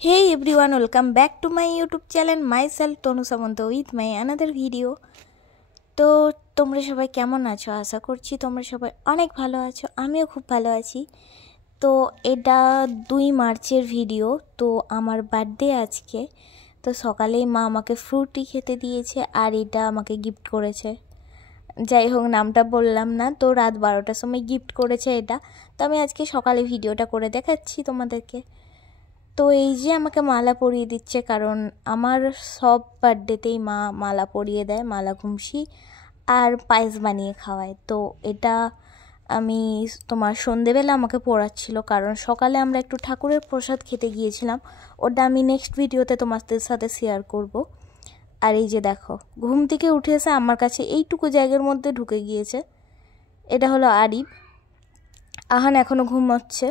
Hey everyone, welcome back to my YouTube channel. Myself Tonu Samanto with my another video. তো তোমরা সবাই কেমন আছো? আশা করছি তোমরা সবাই অনেক ভালো আছো। আমিও খুব ভালো আছি। তো এটা 2 মার্চের ভিডিও। তো আমার বার্থডে আজকে। তো সকালেই মা আমাকে ফ্রুটি খেতে দিয়েছে আর এটা আমাকে গিফট করেছে। যাই হোক নামটা বললাম না। তো রাত 12টার সময় গিফট করেছে এটা। তো আমি আজকে সকালে ভিডিওটা করে দেখাচ্ছি তোমাদেরকে। তো এই যে আমাকে মালা পরিয়ে দিচ্ছে, কারণ আমার সব বার্থডেতেই মা মালা পরিয়ে দেয়, মালা ঘুমসি আর পায়েস বানিয়ে খাওয়ায়। তো এটা আমি তোমার সন্ধেবেলা আমাকে পড়াচ্ছিল, কারণ সকালে আমরা একটু ঠাকুরের প্রসাদ খেতে গিয়েছিলাম। ওটা আমি নেক্সট ভিডিওতে তোমাদের সাথে শেয়ার করব। আর এই যে দেখো ঘুম থেকে উঠে এসে আমার কাছে এইটুকু জায়গার মধ্যে ঢুকে গিয়েছে। এটা হলো আরিফ। আহান এখনও ঘুমোচ্ছে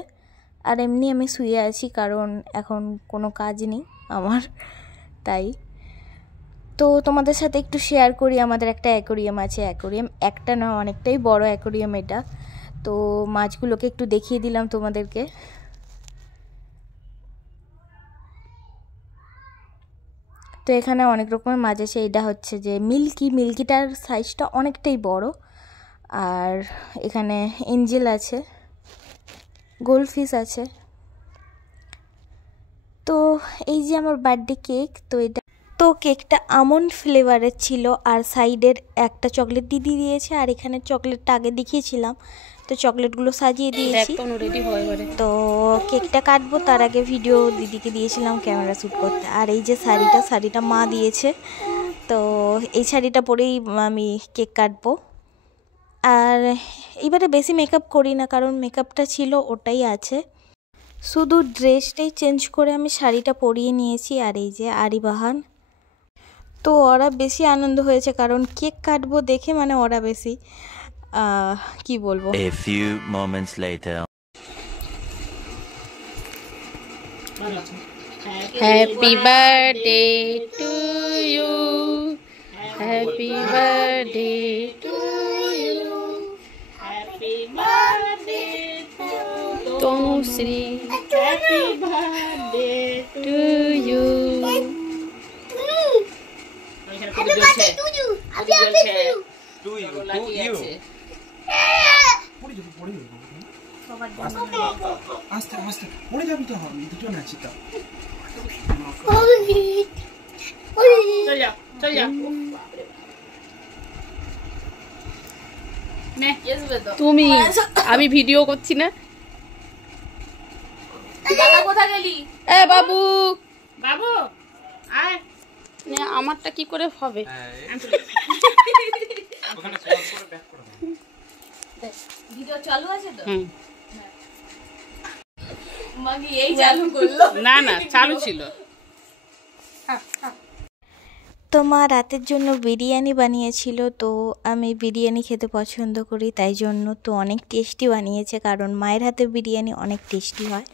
আর এমনি আমি শুয়ে আছি, কারণ এখন কোনো কাজ নেই আমার, তাই। তো তোমাদের সাথে একটু শেয়ার করি, আমাদের একটা অ্যাকোরিয়াম আছে। অ্যাকোরিয়াম একটা না, অনেকটাই বড় অ্যাকোরিয়াম এটা। তো মাছগুলোকে একটু দেখিয়ে দিলাম তোমাদেরকে। তো এখানে অনেক রকমের মাছ আছে। এটা হচ্ছে যে মিল্কিটার সাইজটা অনেকটাই বড়। আর এখানে এঞ্জেল আছে, গোল্ডফিশ আছে। তো এই যে আমার বার্থডে কেক, তো কেকটা আমন্ড ফ্লেভারের ছিল আর সাইডের একটা চকলেট দিদি দিয়েছে, আর এখানে চকলেটটা আগে দেখিয়েছিলাম। তো চকলেটগুলো সাজিয়ে দিয়েছি। তো কেকটা কাটবো তার আগে ভিডিও দিদিকে দিয়েছিলাম ক্যামেরা শ্যুট করতে। আর এই যে শাড়িটা মা দিয়েছে। তো এই শাড়িটা পরেই আমি কেক কাটবো। আর এবারে বেশি মেকআপ করি না, কারণ মেকআপটা ছিল ওটাই আছে, শুধু ড্রেসটাই চেঞ্জ করে আমি শাড়িটা পরিয়ে নিয়েছি। আর এই যে আরিবাহান, তো ওরা বেশি আনন্দ হয়েছে, কারণ কেক কাটবো দেখে, মানে ওরা বেশি কি বলবো। A few moments later. Happy birthday to you. Happy birthday to you. Happy birthday to Tanushree. Happy birthday to you. Happy birthday to you. Happy birthday to you. আস্তে আস্তে পড়ে যাবি তো, আমি দুটো নাচি তো। চল যা তুমি, আমি ভিডিও করছি না। দাদা কোথায় গেলি? এ বাবু বাবু আয়। নে আমারটা কি করে হবে? ওখানে পজ করে ব্যাক করে দাও। ভিডিও চালু আছে তো? হুম। মাগি এই চালু করলো? না না, চালু ছিল। তো মা রাতের জন্য বিরিয়ানি বানিয়েছিল। তো আমি বিরিয়ানি খেতে পছন্দ করি, তাই জন্য তো অনেক টেস্টি বানিয়েছে, কারণ মায়ের হাতের বিরিয়ানি অনেক টেস্টি হয়।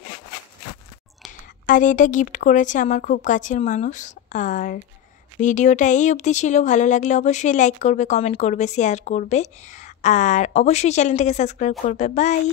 আর এটা গিফট করেছে আমার খুব কাছের মানুষ। আর ভিডিওটা এই অবধি ছিল। ভালো লাগলে অবশ্যই লাইক করবে, কমেন্ট করবে, শেয়ার করবে, আর অবশ্যই চ্যানেলটাকে সাবস্ক্রাইব করবে। বাই।